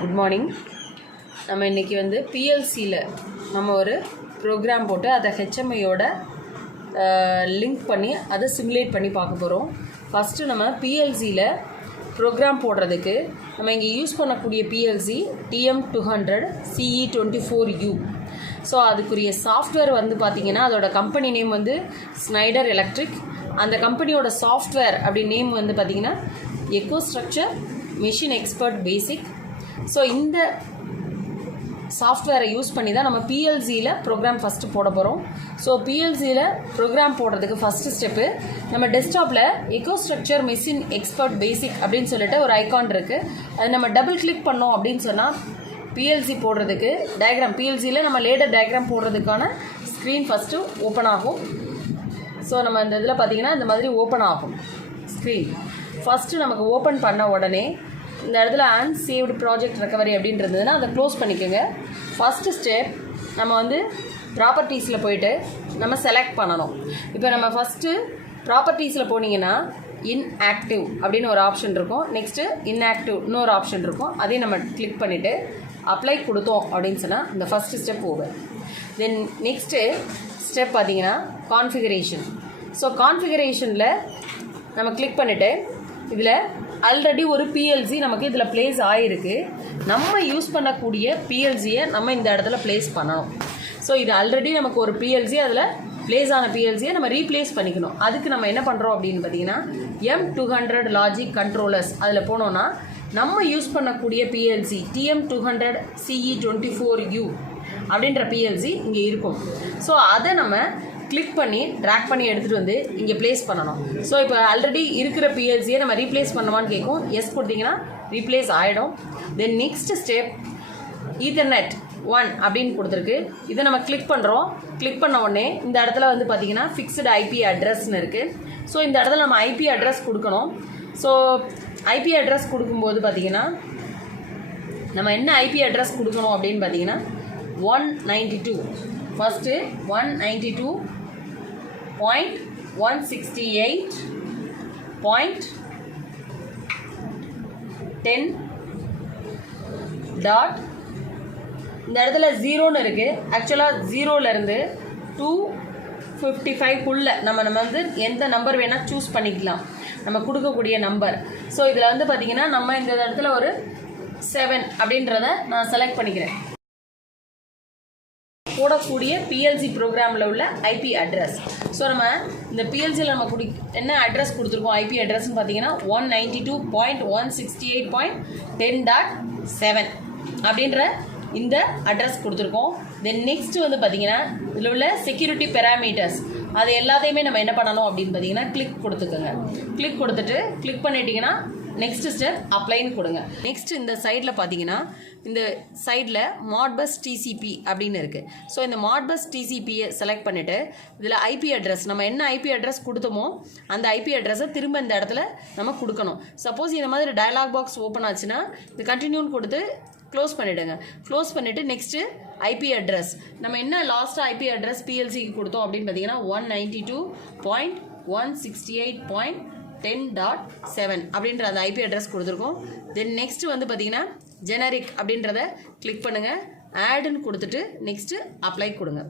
Good morning. நம்ம இன்றைக்கி வந்து பிஎல்சியில் நம்ம ஒரு ப்ரோக்ராம் போட்டு அதை ஹெச்எம்ஐயோட லிங்க் பண்ணி அதை சிமுலேட் பண்ணி பார்க்க போகிறோம். ஃபஸ்ட்டு நம்ம பிஎல்சியில் ப்ரோக்ராம் போடுறதுக்கு நம்ம இங்கே யூஸ் பண்ணக்கூடிய பிஎல்சி TM200 CE24U. ஸோ அதுக்குரிய சாஃப்ட்வேர் வந்து பார்த்திங்கன்னா அதோட கம்பெனி நேம் வந்து ஸ்னைடர் எலக்ட்ரிக். அந்த கம்பெனியோட சாஃப்ட்வேர் அப்படி நேம் வந்து பார்த்திங்கன்னா எக்கோஸ்ட்ரக்சர் மெஷின் எக்ஸ்பர்ட் பேசிக். ஸோ இந்த சாஃப்ட்வேரை யூஸ் பண்ணி தான் நம்ம பிஎல்சியில் ப்ரோக்ராம் ஃபஸ்ட்டு போட போகிறோம். ஸோ பிஎல்சியில் ப்ரோக்ராம் போடுறதுக்கு ஃபஸ்ட்டு ஸ்டெப்பு, நம்ம டெஸ்க்டாப்பில் எக்கோஸ்ட்ரக்சர் மெஷின் எக்ஸ்பர்ட் பேசிக் அப்படின்னு சொல்லிட்டு ஒரு ஐகான் இருக்குது. அது நம்ம டபுள் கிளிக் பண்ணோம் அப்படின்னு சொன்னால் பிஎல்சி போடுறதுக்கு டயக்ராம், பிஎல்சியில் நம்ம லேடர் டயக்ராம் போடுறதுக்கான ஸ்க்ரீன் ஃபஸ்ட்டு ஓப்பன் ஆகும். ஸோ நம்ம இந்த இதில் பார்த்திங்கன்னா இந்த மாதிரி ஓப்பன் ஆகும் ஸ்க்ரீன். ஃபஸ்ட்டு நமக்கு ஓப்பன் பண்ண உடனே இந்த இடத்துல அன்சேவ்டு ப்ராஜெக்ட் ரெக்கவரி அப்படின்றதுன்னா அதை க்ளோஸ் பண்ணிக்கோங்க. ஃபஸ்ட்டு ஸ்டெப் நம்ம வந்து ப்ராப்பர்ட்டிஸில் போயிட்டு நம்ம செலக்ட் பண்ணணும். இப்போ நம்ம ஃபஸ்ட்டு ப்ராப்பர்ட்டிஸில் போனீங்கன்னா இன்ஆக்டிவ் அப்படின்னு ஒரு ஆப்ஷன் இருக்கும், நெக்ஸ்ட்டு இன்ஆக்டிவ் இன்னொரு ஆப்ஷன் இருக்கும். அதையும் நம்ம கிளிக் பண்ணிவிட்டு அப்ளை கொடுத்தோம் அப்படின்னு சொன்னால் இந்த ஃபஸ்ட்டு ஸ்டெப் போகும். தென் நெக்ஸ்ட்டு ஸ்டெப் பார்த்திங்கன்னா கான்ஃபிகரேஷன். ஸோ கான்ஃபிகரேஷனில் நம்ம கிளிக் பண்ணிவிட்டு இதில் ஆல்ரெடி ஒரு பிஎல்சி நமக்கு இதில் ப்ளேஸ் ஆகிருக்கு. நம்ம யூஸ் பண்ணக்கூடிய பிஎல்சியை நம்ம இந்த இடத்துல ப்ளேஸ் பண்ணணும். ஸோ இது ஆல்ரெடி நமக்கு ஒரு பிஎல்சி, அதில் ப்ளேஸ் ஆன பிஎல்சியை நம்ம ரீப்ளேஸ் பண்ணிக்கணும். அதுக்கு நம்ம என்ன பண்ணுறோம் அப்படின்னு பார்த்தீங்கன்னா M200 லாஜிக் கண்ட்ரோலர்ஸ் அதில் போனோன்னா நம்ம யூஸ் பண்ணக்கூடிய பிஎல்சி TM200 CE24U அப்படின்ற பிஎல்சி இங்கே இருக்கும். ஸோ அதை நம்ம கிளிக் பண்ணி ட்ராக் பண்ணி எடுத்துகிட்டு வந்து இங்கே ப்ளேஸ் பண்ணணும். ஸோ இப்போ ஆல்ரெடி இருக்கிற பிஎல்சியை நம்ம ரீப்ளேஸ் பண்ணுவான்னு கேட்கும். எஸ் கொடுத்தீங்கன்னா ரீப்ளேஸ் ஆகிடும். தென் நெக்ஸ்ட் ஸ்டெப் ஈத்தர்நெட் 1 அப்படின்னு கொடுத்துருக்கு. இதை நம்ம கிளிக் பண்ணுறோம். கிளிக் பண்ண உடனே இந்த இடத்துல வந்து பார்த்திங்கன்னா ஃபிக்ஸ்டு ஐபி அட்ரஸ்ன்னு இருக்குது. ஸோ இந்த இடத்துல நம்ம ஐபி அட்ரஸ் கொடுக்கணும். ஸோ ஐபி அட்ரஸ் கொடுக்கும்போது பார்த்திங்கன்னா நம்ம என்ன ஐபி அட்ரஸ் கொடுக்கணும் அப்படின்னு பார்த்தீங்கன்னா 192 ஃபஸ்ட்டு 192.168.10. இந்த இடத்துல 0ன்னு இருக்குது. ஆக்சுவலாக 0லேருந்து 255க்குள்ளே நம்ம வந்து எந்த நம்பர் வேணால் சூஸ் பண்ணிக்கலாம், நம்ம கொடுக்கக்கூடிய நம்பர். ஸோ இதில் வந்து பார்த்திங்கன்னா நம்ம இந்த இடத்துல ஒரு 7 அப்படின்றத நான் செலக்ட் பண்ணிக்கிறேன். போடக்கூடிய பிஎல்சி ப்ரோக்ராமில் உள்ள ஐபி அட்ரஸ். ஸோ நம்ம இந்த பிஎல்சியில் நம்ம என்ன அட்ரஸ் கொடுத்துருக்கோம் ஐபி அட்ரஸ்ன்னு பார்த்தீங்கன்னா 192.168.10.7 அப்படின்ற இந்த அட்ரஸ் கொடுத்துருக்கோம். தென் நெக்ஸ்ட்டு வந்து பார்த்திங்கன்னா இதில் உள்ள செக்யூரிட்டி பெராமீட்டர்ஸ் அது எல்லாத்தையுமே நம்ம என்ன பண்ணணும் அப்படின்னு பார்த்தீங்கன்னா கிளிக் கொடுத்துக்கோங்க. கிளிக் கொடுத்துட்டு கிளிக் பண்ணிட்டீங்கன்னா நெக்ஸ்ட் ஸ்டெப் அப்ளைன்னு கொடுங்க. நெக்ஸ்ட் இந்த சைடில் பார்த்தீங்கன்னா இந்த சைடில் மாட்பஸ் டிசிபி அப்படின்னு இருக்குது. ஸோ இந்த மாட்பஸ் டிசிபியை செலக்ட் பண்ணிவிட்டு இதில் ஐபி அட்ரஸ் நம்ம என்ன ஐபி அட்ரஸ் கொடுத்தோமோ அந்த ஐபி அட்ரஸை திரும்ப இந்த இடத்துல நம்ம கொடுக்கணும். சப்போஸ் இந்த மாதிரி டயலாக் பாக்ஸ் ஓப்பன் ஆச்சுன்னா இது கண்டினியூன்னு கொடுத்து க்ளோஸ் பண்ணிவிடுங்க. க்ளோஸ் பண்ணிவிட்டு நெக்ஸ்ட்டு ஐபி அட்ரஸ் நம்ம என்ன லாஸ்ட்டாக ஐபி அட்ரஸ் பிஎல்சிக்கு கொடுத்தோம் அப்படின்னு பார்த்தீங்கன்னா 192.168.10.7 அப்படின்ற அந்த ஐபி அட்ரஸ் கொடுத்துருக்கோம். தென் நெக்ஸ்ட் வந்து பார்த்தீங்கன்னா ஜெனரிக் அப்படின்றத கிளிக் பண்ணுங்கள். ஆடுன்னு கொடுத்துட்டு நெக்ஸ்ட்டு அப்ளை கொடுங்க.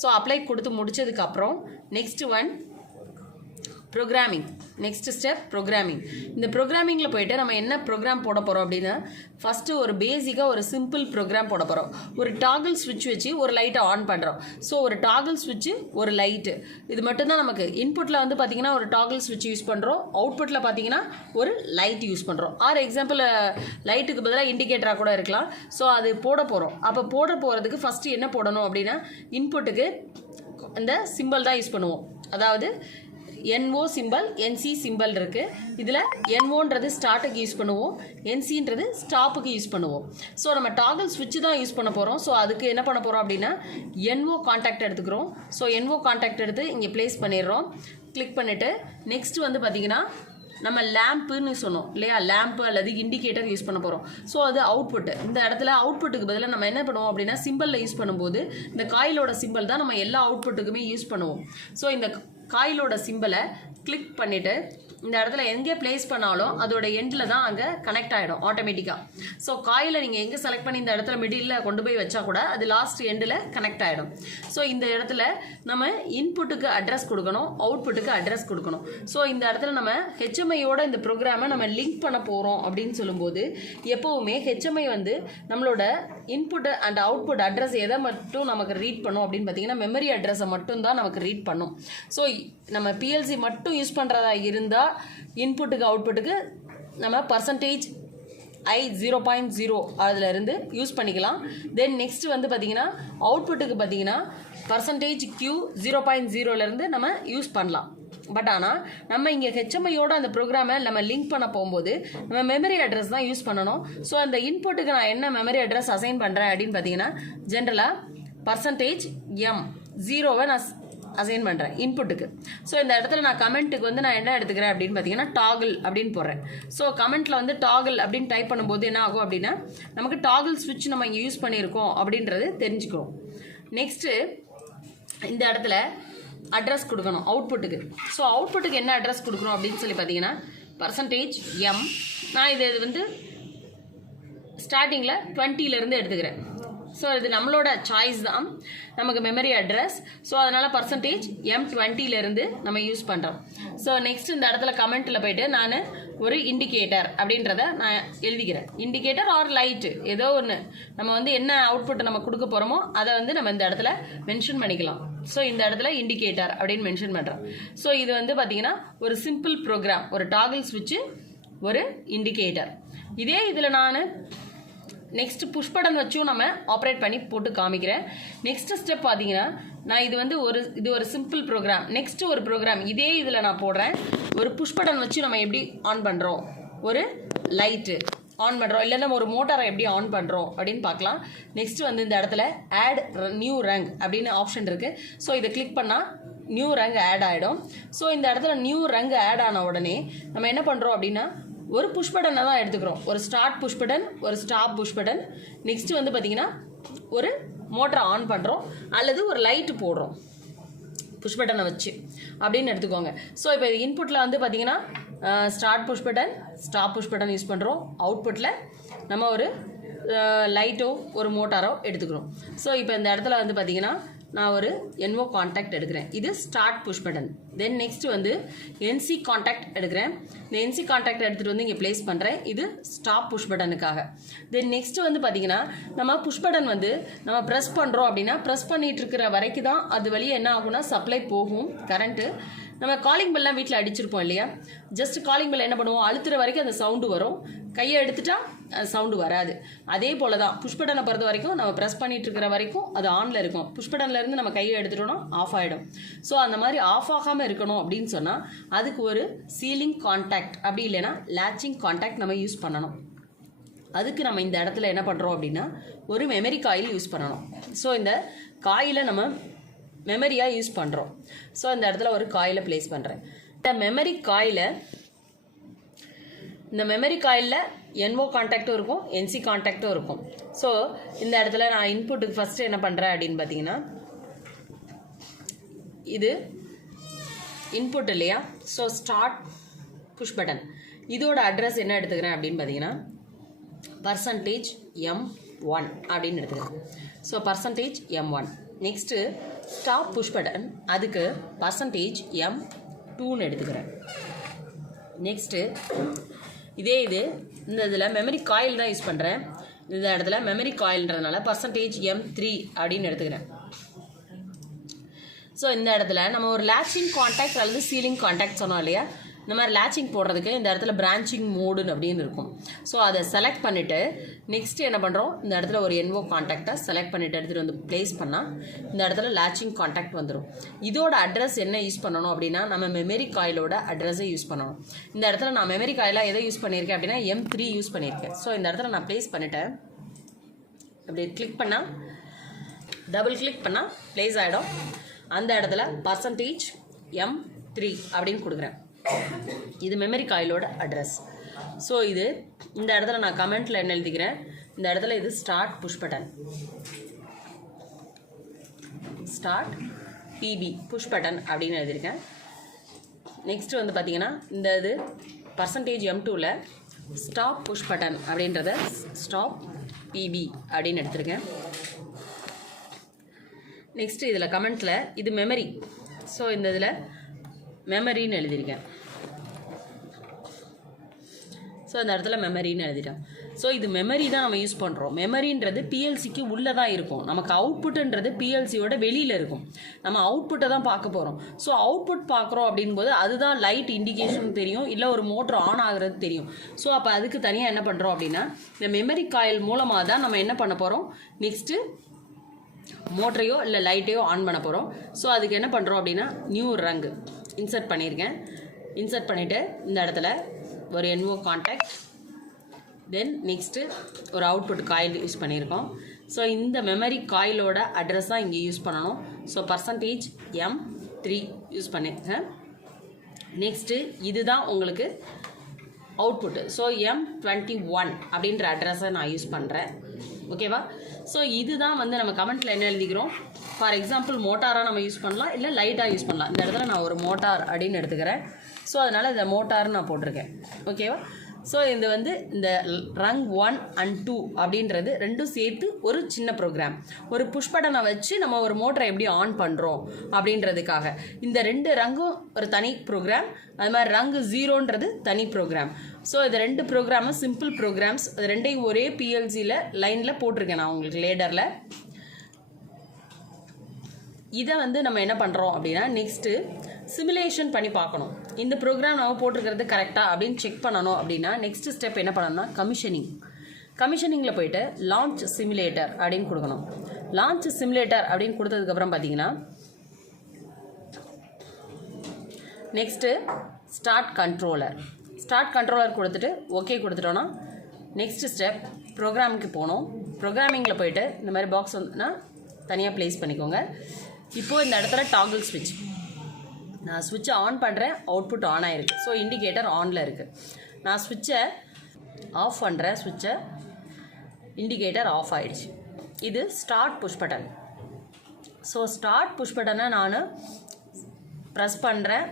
ஸோ அப்ளை கொடுத்து முடிச்சதுக்கப்புறம் next one programming. Next step programming. இந்த ப்ரோக்ராமிங்கில் போய்ட்டு நம்ம என்ன ப்ரோக்ராம் போட போகிறோம் அப்படின்னா ஃபஸ்ட்டு ஒரு பேசிக்காக ஒரு சிம்பிள் ப்ரோக்ராம் போட போகிறோம். ஒரு டாகிள் ஸ்விட்ச் வச்சு ஒரு லைட்டை ஆன் பண்ணுறோம். ஸோ ஒரு டாகிள் ஸ்விட்சு ஒரு லைட்டு இது மட்டும்தான் நமக்கு. இன்புட்டில் வந்து பார்த்திங்கன்னா ஒரு டாகிள் ஸ்விட்ச் யூஸ் பண்ணுறோம், அவுட்புட்டில் பார்த்திங்கன்னா ஒரு லைட் யூஸ் பண்ணுறோம். ஆர் எக்ஸாம்பிள் லைட்டுக்கு பதிலாக இண்டிகேட்டராக கூட இருக்கலாம். ஸோ அது போட போகிறோம். அப்போ போட போகிறதுக்கு ஃபஸ்ட்டு என்ன போடணும் அப்படின்னா இன்புட்டுக்கு அந்த சிம்பிள் தான் யூஸ் பண்ணுவோம். அதாவது NO சிம்பிள் NC சிம்பிள் இருக்குது. இதில் NOன்றது ஸ்டார்ட்டுக்கு யூஸ் பண்ணுவோம், NCன்றது ஸ்டாப்புக்கு யூஸ் பண்ணுவோம். ஸோ நம்ம டாகிள் ஸ்விட்ச் தான் யூஸ் பண்ண போகிறோம். ஸோ அதுக்கு என்ன பண்ண போகிறோம் அப்படின்னா NO கான்டாக்ட் எடுத்துக்கிறோம். ஸோ NO கான்டாக்ட் எடுத்து இங்கே ப்ளேஸ் பண்ணிடுறோம். கிளிக் பண்ணிவிட்டு நெக்ஸ்ட் வந்து பார்த்திங்கன்னா நம்ம லேம்புன்னு சொன்னோம் இல்லையா, லேம்பு அல்லது இண்டிகேட்டர் யூஸ் பண்ண போகிறோம். ஸோ அது அவுட்புட்டு. இந்த இடத்துல அவுட்புட்டுக்கு பதிலாக நம்ம என்ன பண்ணுவோம் அப்படின்னா சிம்பிளில் யூஸ் பண்ணும்போது இந்த காயிலோட சிம்பிள் தான் நம்ம எல்லா அவுட்புட்டுக்குமே யூஸ் பண்ணுவோம். ஸோ இந்த காயிலோட சிம்பிளை கிளிக் பண்ணிவிட்டு இந்த இடத்துல எங்கே பிளேஸ் பண்ணாலும் அதோட எண்டில் தான் அங்கே கனெக்ட் ஆகிடும் ஆட்டோமேட்டிக்காக. ஸோ காயிலை நீங்கள் எங்கே செலக்ட் பண்ணி இந்த இடத்துல மிடில் கொண்டு போய் வச்சா கூட அது லாஸ்ட் எண்டில் கனெக்ட் ஆகிடும். ஸோ இந்த இடத்துல நம்ம இன்புட்டுக்கு அட்ரஸ் கொடுக்கணும், அவுட்புட்டுக்கு அட்ரஸ் கொடுக்கணும். ஸோ இந்த இடத்துல நம்ம ஹெச்எம்ஐயோட இந்த ப்ரோக்ராமை நம்ம லிங்க் பண்ண போகிறோம் அப்படின்னு சொல்லும்போது எப்போவுமே ஹெச்எம்ஐ வந்து நம்மளோட இன்புட் அண்ட் அவுட்புட் அட்ரஸ் எதை மட்டும் நமக்கு ரீட் பண்ணும் அப்படின்னு பார்த்தீங்கன்னா மெமரி அட்ரஸை மட்டும் தான் நமக்கு ரீட் பண்ணும். ஸோ நம்ம பிஎல்சி மட்டும் யூஸ் பண்ணுறதா இருந்தால் இன்புட்டுக்கு அவுட்புட்டுக்கு நம்ம %i 0.0 அதிலிருந்து யூஸ் பண்ணிக்கலாம். தென் நெக்ஸ்ட் வந்து பார்த்தீங்கன்னா அவுட்புட்டுக்கு பார்த்தீங்கன்னா %q 0.0லேருந்து நம்ம யூஸ் பண்ணலாம். பட் ஆனால் நம்ம இங்கே ஹெச்எம்ஐயோட அந்த ப்ரோக்ராமை நம்ம லிங்க் பண்ண போகும்போது நம்ம மெமரி அட்ரஸ் தான் யூஸ் பண்ணணும். ஸோ அந்த இன்புட்டுக்கு நான் என்ன மெமரி அட்ரஸ் அசைன் பண்ணுறேன் அப்படின்னு பார்த்தீங்கன்னா ஜென்ரலாக %m0வை நான் அசைன் பண்ணுறேன் இன்புட்டுக்கு. ஸோ இந்த இடத்துல நான் கமெண்ட்டுக்கு வந்து நான் என்ன எடுத்துக்கிறேன் அப்படின்னு பார்த்தீங்கன்னா டாகிள் அப்படின்னு போடுறேன். ஸோ கமெண்ட்டில் வந்து டாகிள் அப்படின்னு டைப் பண்ணும்போது என்ன ஆகும் அப்படின்னா நமக்கு டாகிள் ஸ்விட்ச் நம்ம இங்கே யூஸ் பண்ணியிருக்கோம் அப்படின்றது தெரிஞ்சுக்கிறோம். நெக்ஸ்ட்டு இந்த இடத்துல அட்ரஸ் கொடுக்கணும் அவுட்புட்டுக்கு. ஸோ அவுட்புட்டுக்கு என்ன அட்ரஸ் கொடுக்கணும் அப்படின்னு சொல்லி பார்த்தீங்கன்னா %m. நான் இது வந்து ஸ்டார்டிங்கில் 20லேருந்து எடுத்துக்கிறேன். ஸோ இது நம்மளோட சாய்ஸ் தான், நமக்கு மெமரி அட்ரஸ். ஸோ அதனால் %m20லேருந்து நம்ம யூஸ் பண்ணுறோம். ஸோ நெக்ஸ்ட் இந்த இடத்துல கமெண்ட்டில் போய்ட்டு நான் ஒரு இண்டிகேட்டர் அப்படின்றத நான் எழுதிக்கிறேன். இண்டிகேட்டர் ஆர் லைட்டு ஏதோ ஒன்று நம்ம வந்து என்ன அவுட்புட் நம்ம கொடுக்க போகிறோமோ அதை வந்து நம்ம இந்த இடத்துல மென்ஷன் பண்ணிக்கலாம். ஸோ இந்த இடத்துல இண்டிகேட்டர் அப்படின்னு மென்ஷன் பண்ணுறோம். ஸோ இது வந்து பார்த்தீங்கன்னா ஒரு சிம்பிள் ப்ரோக்ராம், ஒரு டாகிள் ஸ்விட்சு, ஒரு இண்டிகேட்டர். இதே இதில் நான் நெக்ஸ்ட் புஷ் பட்டன் வச்சும் நம்ம ஆப்ரேட் பண்ணி போட்டு காமிக்கிறேன். நெக்ஸ்ட் ஸ்டெப் பார்த்தீங்கன்னா நான் இது ஒரு சிம்பிள் ப்ரோக்ராம். நெக்ஸ்ட் ஒரு ப்ரோக்ராம் இதே இதில் நான் போடுறேன். ஒரு புஷ் பட்டன் வச்சு நம்ம எப்படி ஆன் பண்ணுறோம், ஒரு லைட்டு ஆன் பண்ணுறோம், இல்லை நம்ம ஒரு மோட்டாரை எப்படி ஆன் பண்ணுறோம் அப்படின்னு பார்க்கலாம். நெக்ஸ்ட் வந்து இந்த இடத்துல ஆட் நியூ ரங் அப்படின்னு ஆப்ஷன் இருக்குது. ஸோ இதை கிளிக் பண்ணால் நியூ ரங் ஆட் ஆகிடும். ஸோ இந்த இடத்துல நியூ ரங் ஆட் ஆன உடனே நம்ம என்ன பண்ணுறோம் அப்படின்னா ஒரு புஷ் பட்டனை தான் எடுத்துக்கிறோம். ஒரு ஸ்டார்ட் புஷ் பட்டன், ஒரு ஸ்டாப் புஷ் பட்டன். நெக்ஸ்ட் வந்து பார்த்தீங்கன்னா ஒரு மோட்டரை ஆன் பண்ணுறோம் அல்லது ஒரு லைட்டு போடுறோம் புஷ் பட்டனை வச்சு அப்படின்னு எடுத்துக்கோங்க. ஸோ இப்போ இன்புட்டில் வந்து பார்த்தீங்கன்னா start push button, stop push button use பண்ணுறோம். அவுட்புட்டில் நம்ம ஒரு லைட்டோ ஒரு மோட்டாரோ எடுத்துக்கிறோம். ஸோ இப்போ இந்த இடத்துல வந்து பார்த்தீங்கன்னா நான் ஒரு NO கான்டாக்ட் எடுக்கிறேன். இது start push button. Then next வந்து NC கான்டாக்ட் எடுக்கிறேன். இந்த NC கான்டாக்ட் எடுத்துகிட்டு வந்து இங்கே ப்ளேஸ் பண்ணுறேன். இது ஸ்டாப் புஷ் பட்டனுக்காக. தென் நெக்ஸ்ட் வந்து பார்த்தீங்கன்னா நம்ம புஷ் பட்டன் வந்து நம்ம ப்ரெஸ் பண்ணுறோம் அப்படின்னா ப்ரெஸ் பண்ணிட்டு இருக்கிற வரைக்கும் தான் அது வழியே என்ன ஆகும்னா சப்ளை போகும் கரண்ட்டு. நம்ம காலிங் பெல்லாம் வீட்டில் அடிச்சிருப்போம் இல்லையா, ஜஸ்ட் காலிங் பெல் என்ன பண்ணுவோம், அழுத்துற வரைக்கும் அந்த சவுண்டு வரும், கையை எடுத்துட்டா சவுண்டு வராது. அதே போல தான் புஷ் பட்டனை பொறுத்த வரைக்கும் நம்ம ப்ரெஸ் பண்ணிட்டு இருக்கிற வரைக்கும் அது ஆனில் இருக்கும். புஷ் பட்டன்லேருந்து நம்ம கையை எடுத்துட்டோம்னா ஆஃப் ஆகிடும். ஸோ அந்த மாதிரி ஆஃப் ஆகாமல் இருக்கணும் அப்படின்னு சொன்னால் அதுக்கு ஒரு சீலிங் கான்டாக்ட் அப்படி இல்லைன்னா லேச்சிங் கான்டாக்ட் நம்ம யூஸ் பண்ணணும். அதுக்கு நம்ம இந்த இடத்துல என்ன பண்ணுறோம் அப்படின்னா ஒரு மெமரி காயில் யூஸ் பண்ணணும். ஸோ இந்த காயிலை நம்ம மெமரியாக யூஸ் பண்ணுறோம். ஸோ இந்த இடத்துல ஒரு காயிலை ப்ளேஸ் பண்ணுறேன். இந்த மெமரி காயிலில் NO கான்டாக்டும் இருக்கும், NC கான்டாக்டும் இருக்கும். ஸோ இந்த இடத்துல நான் இன்புட்டுக்கு ஃபஸ்ட்டு என்ன பண்ணுறேன் அப்படின்னு பார்த்தீங்கன்னா இது இன்புட் இல்லையா, ஸோ ஸ்டார்ட் புஷ் பட்டன் இதோட அட்ரஸ் என்ன எடுத்துக்கிறேன் அப்படின்னு பார்த்தீங்கன்னா %m1 அப்படின்னு எடுத்துக்கிறேன். So %m1. Next stop push button அதுக்கு %m2ன்னு எடுத்துக்கிறேன். நெக்ஸ்ட்டு இதே இந்த இதில் மெமரி காயில் தான் யூஸ் பண்ணுறேன். இந்த இடத்துல மெமரி காயில்ன்றதுனால %m3 அப்படின்னு எடுத்துக்கிறேன். ஸோ இந்த இடத்துல நம்ம ஒரு லேச்சிங் கான்டாக்ட் அல்லது சீலிங் கான்டாக்ட் சொன்னோம் இல்லையா, இந்த மாதிரி லேச்சிங் போடுறதுக்கு இந்த இடத்துல பிரான்ச்சிங் மோடுன்னு அப்படின்னு இருக்கும். ஸோ அதை செலக்ட் பண்ணிவிட்டு நெக்ஸ்ட் என்ன பண்ணுறோம், இந்த இடத்துல ஒரு NO கான்டாக்டை செலக்ட் பண்ணிவிட்டு எடுத்துகிட்டு வந்து ப்ளேஸ் பண்ணால் இந்த இடத்துல லேச்சிங் கான்டாக்ட் வந்துடும். இதோட அட்ரஸ் என்ன யூஸ் பண்ணணும் அப்படின்னா நம்ம மெமரி காயிலோட அட்ரஸை யூஸ் பண்ணணும். இந்த இடத்துல நான் மெமரி காயிலாக எதை யூஸ் பண்ணியிருக்கேன் அப்படின்னா M3 யூஸ் பண்ணியிருக்கேன். ஸோ இந்த இடத்துல நான் ப்ளேஸ் பண்ணிவிட்டேன். அப்படி கிளிக் பண்ணால் டபுள் கிளிக் பண்ணால் ப்ளேஸ் ஆகிடும். அந்த இடத்துல %m3 அப்படின்னு கொடுக்குறேன். இது மெமரி காயிலோட அட்ரஸ். ஸோ இந்த இடத்துல நான் கமெண்ட்டில் என்ன எழுதிக்கிறேன், இந்த இடத்துல இது start push button, start PB push button அப்படின்னு எழுதியிருக்கேன். நெக்ஸ்ட்டு வந்து பார்த்திங்கன்னா இந்த இது பர்சன்டேஜ் M2ல் ஸ்டாப் புஷ் பட்டன் அப்படின்றத ஸ்டாப் பிபி அப்படின்னு எடுத்திருக்கேன். நெக்ஸ்ட்டு இதில் கமெண்ட்ஸில் இது மெமரி, ஸோ இந்த இதில் மெமரின்னு எழுதியிருக்கேன். ஸோ இந்த இடத்துல மெமரின்னு எழுதிட்டேன். ஸோ இது மெமரி தான் நம்ம யூஸ் பண்ணுறோம். மெமரின்றது பிஎல்சிக்கு உள்ளே தான் இருக்கும். நமக்கு அவுட்புட்டுன்றது பிஎல்சியோட வெளியில் இருக்கும். நம்ம அவுட்புட்டை தான் பார்க்க போகிறோம். ஸோ அவுட்புட் பார்க்குறோம் அப்படிங்கும்போது அதுதான் லைட் இண்டிகேஷன் தெரியும், இல்லை ஒரு மோட்டர் ஆன் ஆகிறது தெரியும். ஸோ அப்போ அதுக்கு தனியாக என்ன பண்ணுறோம் அப்படின்னா இந்த மெமரி காயில் மூலமாக தான் நம்ம என்ன பண்ண போகிறோம், நெக்ஸ்ட்டு மோட்டரையோ இல்லை லைட்டையோ ஆன் பண்ண போகிறோம். ஸோ அதுக்கு என்ன பண்ணுறோம் அப்படின்னா நியூ ரங்கு இன்சர்ட் பண்ணியிருக்கேன். இன்சர்ட் பண்ணிவிட்டு இந்த இடத்துல ஒரு NO கான்டாக்ட், தென் நெக்ஸ்ட்டு ஒரு அவுட்புட் காயில் யூஸ் பண்ணியிருக்கோம். ஸோ இந்த மெமரி காயிலோட அட்ரஸ் தான் இங்கே யூஸ் பண்ணணும். ஸோ பர்சன்டேஜ் M3 யூஸ் பண்ணியிருக்கேன். நெக்ஸ்ட்டு இதுதான் உங்களுக்கு அவுட்புட்டு. ஸோ M21 அப்படின்ற அட்ரஸை நான் யூஸ் பண்ணுறேன். ஓகேவா? ஸோ இதுதான் வந்து நம்ம கமெண்ட்டில் என்ன எழுதிக்கிறோம், ஃபார் எக்ஸாம்பிள் மோட்டாராக நம்ம யூஸ் பண்ணலாம், இல்லை லைட்டாக யூஸ் பண்ணலாம். இந்த இடத்துல நான் ஒரு மோட்டார் அப்படின்னு எடுத்துக்கிறேன். ஸோ அதனால் இந்த மோட்டார்னு நான் போட்டிருக்கேன். ஓகேவா? ஸோ இது வந்து இந்த ரங் 1 and 2 அப்படின்றது ரெண்டும் சேர்த்து ஒரு சின்ன ப்ரோக்ராம். ஒரு புஷ் பட்டனை வச்சு நம்ம ஒரு மோட்டரை எப்படி ஆன் பண்ணுறோம் அப்படின்றதுக்காக இந்த 2 ரங்கும் ஒரு தனி ப்ரோக்ராம். அது மாதிரி ரங்கு 0ன்றது தனி ப்ரோக்ராம். ஸோ இது 2 ப்ரோக்ராமும் சிம்பிள் ப்ரோக்ராம்ஸ். அது ரெண்டையும் ஒரே பிஎல்சியில் லைனில் போட்டிருக்கேன் நான் உங்களுக்கு லேடரில். இதை வந்து நம்ம என்ன பண்ணுறோம் அப்படின்னா நெக்ஸ்ட்டு சிமுலேஷன் பண்ணி பார்க்கணும். இந்த ப்ரோக்ராம் நம்ம போட்டிருக்கிறது கரெக்டாக அப்படின்னு செக் பண்ணணும் அப்படின்னா நெக்ஸ்ட் ஸ்டெப் என்ன பண்ணணும்னா கமிஷனிங்கில் போயிட்டு லான்ச் சிமுலேட்டர் அப்படின்னு கொடுக்கணும். லான்ச் சிமுலேட்டர் அப்படின்னு கொடுத்ததுக்கப்புறம் பார்த்தீங்கன்னா நெக்ஸ்ட்டு ஸ்டார்ட் கண்ட்ரோலர் கொடுத்துட்டு ஓகே கொடுத்துட்டோன்னா நெக்ஸ்ட் ஸ்டெப் ப்ரோக்ராமுக்கு போகணும். ப்ரோக்ராமிங்கில் போயிட்டு இந்த மாதிரி பாக்ஸ் வந்துன்னா தனியாக ப்ளேஸ் பண்ணிக்கோங்க. இப்போது இந்த இடத்துல டாகிள் ஸ்விட்ச், நான் ஸ்விட்சை ஆன் பண்ணுறேன், அவுட்புட் ஆன் ஆகிருக்கு. ஸோ இண்டிகேட்டர் ஆனில் இருக்குது. நான் ஸ்விட்சை ஆஃப் பண்ணுறேன், ஸ்விட்சை இண்டிகேட்டர் ஆஃப் ஆகிடுச்சு. இது start push button. So start push பட்டனை நான் ப்ரெஸ் பண்ணுறேன்.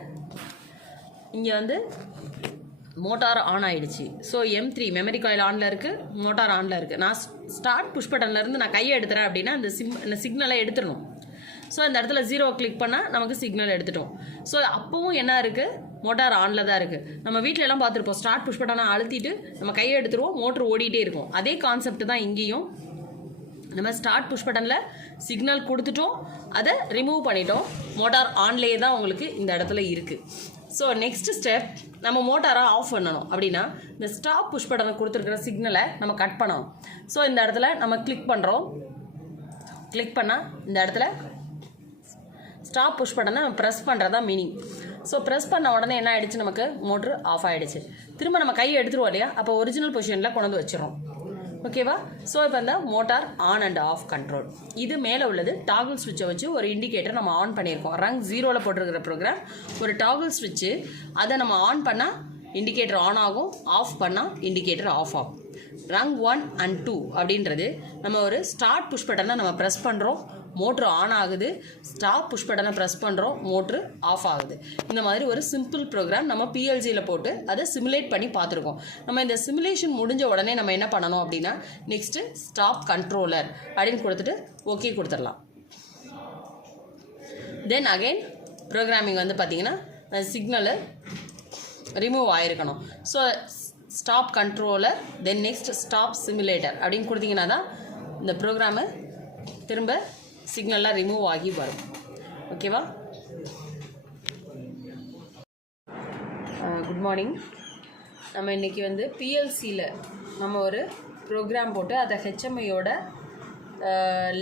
இங்கே வந்து மோட்டார் ஆன் ஆகிடுச்சு. ஸோ M3 மெமரி காயில் ஆனில் இருக்குது, மோட்டார் ஆனில் இருக்குது. நான் ஸ்டார்ட் புஷ் பட்டன்லேருந்து நான் கையை எடுத்துகிறேன் அப்படின்னா இந்த சிக்னலை எடுத்துடணும். ஸோ அந்த இடத்துல 0 கிளிக் பண்ணால் நமக்கு சிக்னல் எடுத்துட்டோம். ஸோ அப்போவும் என்ன இருக்குது, மோட்டார் ஆனில் தான் இருக்குது. நம்ம வீட்டிலலாம் பார்த்துருப்போம், ஸ்டார்ட் புஷ் பட்டனை அழுத்திட்டு நம்ம கையை எடுத்துருவோம், மோட்ரு ஓடிட்டே இருக்கும். அதே கான்செப்ட் தான் இங்கேயும். நம்ம ஸ்டார்ட் புஷ் பட்டனில் சிக்னல் கொடுத்துட்டோம், அதை ரிமூவ் பண்ணிட்டோம், மோட்டார் ஆன்லேயே தான் உங்களுக்கு இந்த இடத்துல இருக்குது. ஸோ நெக்ஸ்ட் ஸ்டெப் நம்ம மோட்டாரை ஆஃப் பண்ணணும் அப்படின்னா இந்த ஸ்டாப் புஷ் பட்டனை கொடுத்துருக்குற சிக்னலை நம்ம கட் பண்ணணும். ஸோ இந்த இடத்துல நம்ம கிளிக் பண்ணுறோம். கிளிக் பண்ணால் இந்த இடத்துல ஸ்டாப் புஷ் பட்டனை நம்ம ப்ரெஸ் பண்ணுறதா மீனிங். ஸோ ப்ரெஸ் பண்ண உடனே என்ன ஆகிடுச்சு, நமக்கு மோட்ரு ஆஃப் ஆகிடுச்சு. திரும்ப நம்ம கையை எடுத்துருவோம் இல்லையா, அப்போ ஒரிஜினல் பொசிஷனில் கொண்டு வந்து வச்சிடறோம். ஓகேவா? ஸோ இப்போ இந்த motor on and half control. இது மேலே உள்ளது டாகிள் ஸ்விட்சை வச்சு ஒரு இண்டிகேட்டர் நம்ம ஆன் பண்ணியிருக்கோம். ரங் 0ல் போட்டிருக்கிற ப்ரோக்ராம் ஒரு டாகிள் ஸ்விட்சு. அதை நம்ம ஆன் பண்ணால் இண்டிகேட்டர் ஆன் ஆகும், ஆஃப் பண்ணால் இண்டிகேட்டர் ஆஃப் ஆகும். ரங் 1 and 2 அப்படின்றது நம்ம ஒரு ஸ்டார்ட் புஷ் பட்டனை நம்ம ப்ரெஸ் பண்ணுறோம், மோட்ரு ஆன் ஆகுது, ஸ்டாப் புஷ் பட்டனை ப்ரெஸ் பண்ணுறோம், மோட்ரு ஆஃப் ஆகுது. இந்த மாதிரி ஒரு சிம்பிள் ப்ரோக்ராம் நம்ம பிஎல்சியில் போட்டு அதை சிமுலேட் பண்ணி பார்த்துருக்கோம். நம்ம இந்த சிமுலேஷன் முடிஞ்ச உடனே நம்ம என்ன பண்ணணும் அப்படின்னா நெக்ஸ்ட்டு ஸ்டாப் கண்ட்ரோலர் அப்படின்னு கொடுத்துட்டு ஓகே கொடுத்துடலாம். தென் அகெயின் ப்ரோக்ராமிங் வந்து பார்த்திங்கன்னா சிக்னலு ரிமூவ் ஆகிருக்கணும். So stop controller then next stop simulator அப்படின்னு கொடுத்தீங்கன்னா தான் இந்த ப்ரோக்ராமு திரும்ப சிக்னல்லாம் ரிமூவ் ஆகி வரும். ஓகேவா? Good morning. நம்ம இன்றைக்கி வந்து பிஎல்சியில் நம்ம ஒரு ப்ரோக்ராம் போட்டு அதை ஹெச்எம்ஐயோட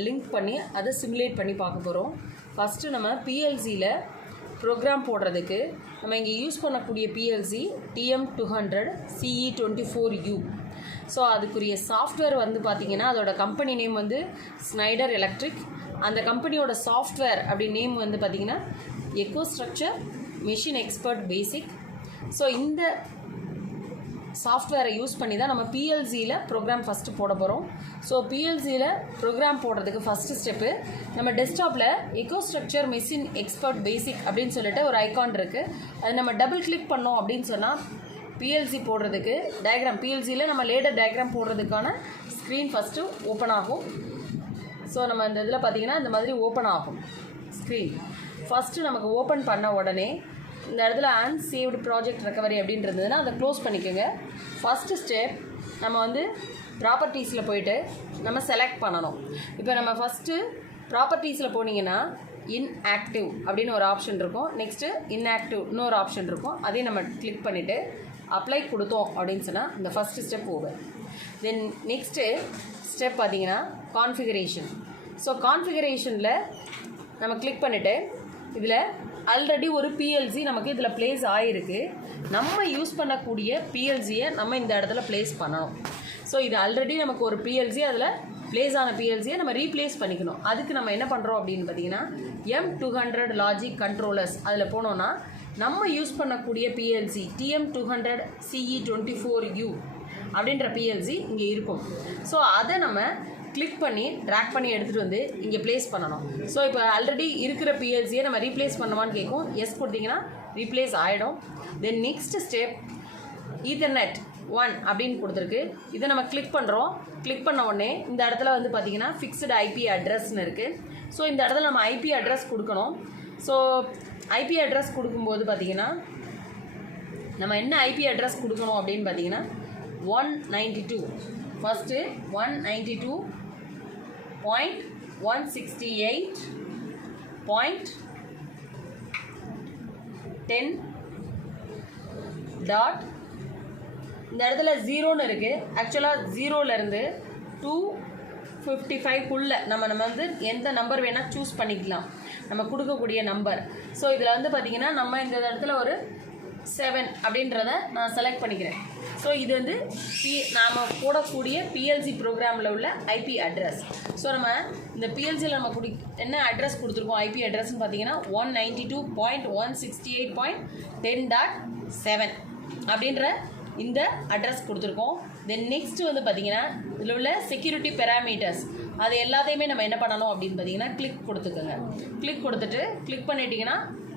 லிங்க் பண்ணி அதை சிமுலேட் பண்ணி பார்க்க போகிறோம். ஃபஸ்ட்டு நம்ம பிஎல்சியில் ப்ரோக்ராம் போடுறதுக்கு நம்ம இங்கே யூஸ் பண்ணக்கூடிய பிஎல்சி TM200 CE24U. ஸோ அதுக்குரிய சாஃப்ட்வேர் வந்து பார்த்திங்கன்னா அதோட கம்பெனி நேம் வந்து ஸ்னைடர் எலக்ட்ரிக். அந்த கம்பெனியோட சாஃப்ட்வேர் அப்படி நேம் வந்து பார்த்திங்கன்னா எக்கோஸ்ட்ரக்சர் மெஷின் எக்ஸ்பர்ட் பேசிக். ஸோ இந்த சாஃப்ட்வேரை யூஸ் பண்ணி தான் நம்ம பிஎல்சியில் ப்ரோக்ராம் ஃபஸ்ட்டு போட போகிறோம். ஸோ பிஎல்சியில் ப்ரோக்ராம் போடுறதுக்கு ஃபஸ்ட்டு ஸ்டெப்பு நம்ம டெஸ்க்டாப்பில் எக்கோஸ்ட்ரக்சர் மிஷின் எக்ஸ்பர்ட் பேசிக் அப்படின்னு சொல்லிட்டு ஒரு ஐகான் இருக்குது. அது நம்ம டபுள் கிளிக் பண்ணோம் அப்படின்னு சொன்னால் பிஎல்சி போடுறதுக்கு டயக்ராம் பிஎல்சியில் நம்ம லேடர் டயக்ராம் போடுறதுக்கான ஸ்க்ரீன் ஃபஸ்ட்டு ஓப்பன் ஆகும். ஸோ நம்ம இந்த இதில் பார்த்திங்கன்னா இந்த மாதிரி ஓப்பன் ஆகும் ஸ்க்ரீன். ஃபஸ்ட்டு நமக்கு ஓப்பன் பண்ண உடனே இந்த இடத்துல அன்சேவ்டு ப்ராஜெக்ட் ரெக்கவரி அப்படின்றதுன்னா அதை க்ளோஸ் பண்ணிக்கோங்க. ஃபஸ்ட்டு ஸ்டெப் நம்ம வந்து ப்ராப்பர்ட்டிஸில் போயிட்டு நம்ம செலக்ட் பண்ணணும். இப்போ நம்ம ஃபஸ்ட்டு ப்ராப்பர்ட்டிஸில் போனீங்கன்னா இன்ஆக்டிவ் அப்படின்னு ஒரு ஆப்ஷன் இருக்கும். நெக்ஸ்ட்டு இன்ஆக்டிவ் இன்னொரு ஆப்ஷன் இருக்கும். அதையும் நம்ம கிளிக் பண்ணிவிட்டு அப்ளை கொடுத்தோம் அப்படின்னு சொன்னால் இந்த first step over. Then next step பார்த்திங்கன்னா கான்ஃபிகரேஷன். ஸோ கான்ஃபிகரேஷனில் நம்ம கிளிக் பண்ணிவிட்டு இதில் ஆல்ரெடி ஒரு பிஎல்சி நமக்கு இதில் ப்ளேஸ் ஆகிருக்கு. நம்ம யூஸ் பண்ணக்கூடிய பிஎல்சியை நம்ம இந்த இடத்துல ப்ளேஸ் பண்ணணும். ஸோ இது ஆல்ரெடி நமக்கு ஒரு பிஎல்சி அதில் ப்ளேஸ் ஆன பிஎல்சியை நம்ம ரீப்ளேஸ் பண்ணிக்கணும். அதுக்கு நம்ம என்ன பண்ணுறோம் அப்படின்னு பார்த்தீங்கன்னா M200 லாஜிக் கண்ட்ரோலர்ஸ் அதில் போனோன்னா நம்ம யூஸ் பண்ணக்கூடிய பிஎல்சி TM200 CE24U அப்படின்ற பிஎல்சி இங்கே இருக்கும். ஸோ அதை நம்ம கிளிக் பண்ணி ட்ராக் பண்ணி எடுத்துகிட்டு வந்து இங்கே ப்ளேஸ் பண்ணணும். ஸோ இப்போ ஆல்ரெடி இருக்கிற பிஎல்சியை நம்ம ரீப்ளேஸ் பண்ணுவான்னு கேட்கும். எஸ் கொடுத்தீங்கன்னா ரீப்ளேஸ் ஆகிடும். தென் நெக்ஸ்ட் ஸ்டெப் ஈத்தர்நெட் 1 அப்படின்னு கொடுத்துருக்கு. இதை நம்ம கிளிக் பண்ணுறோம். கிளிக் பண்ண உடனே இந்த இடத்துல வந்து பார்த்திங்கன்னா ஃபிக்ஸ்டு ஐபி அட்ரஸ்ன்னு இருக்குது. ஸோ இந்த இடத்துல நம்ம ஐபி அட்ரஸ் கொடுக்கணும். ஸோ ஐபி அட்ரஸ் கொடுக்கும்போது பார்த்திங்கன்னா நம்ம என்ன ஐபி அட்ரஸ் கொடுக்கணும் அப்படின்னு பார்த்தீங்கன்னா 192 ஃபஸ்ட்டு 192.168.10. இந்த இடத்துல 0ன்னு இருக்குது. ஆக்சுவலாக 0லேருந்து 255க்குள்ளே நம்ம வந்து எந்த நம்பர் வேணால் சூஸ் பண்ணிக்கலாம், நம்ம கொடுக்கக்கூடிய நம்பர். ஸோ இதில் வந்து பார்த்திங்கன்னா நம்ம இந்த இடத்துல ஒரு 7 அப்படின்றத நான் செலக்ட் பண்ணிக்கிறேன். ஸோ இது வந்து நாம் போடக்கூடிய பிஎல்சி ப்ரோக்ராமில் உள்ள ஐபி அட்ரஸ். ஸோ நம்ம இந்த பிஎல்சியில் நம்ம என்ன அட்ரஸ் கொடுத்துருக்கோம் ஐபி அட்ரஸ்ன்னு பார்த்தீங்கன்னா 192.168.10.7 அப்படின்ற இந்த அட்ரஸ் கொடுத்துருக்கோம். தென் நெக்ஸ்ட்டு வந்து பார்த்திங்கன்னா இதில் உள்ள செக்யூரிட்டி பெராமீட்டர்ஸ் அது எல்லாத்தையுமே நம்ம என்ன பண்ணணும் அப்படின்னு பார்த்தீங்கன்னா கிளிக் கொடுத்துக்கோங்க. கிளிக் கொடுத்துட்டு கிளிக் பண்ணிட்டீங்கன்னா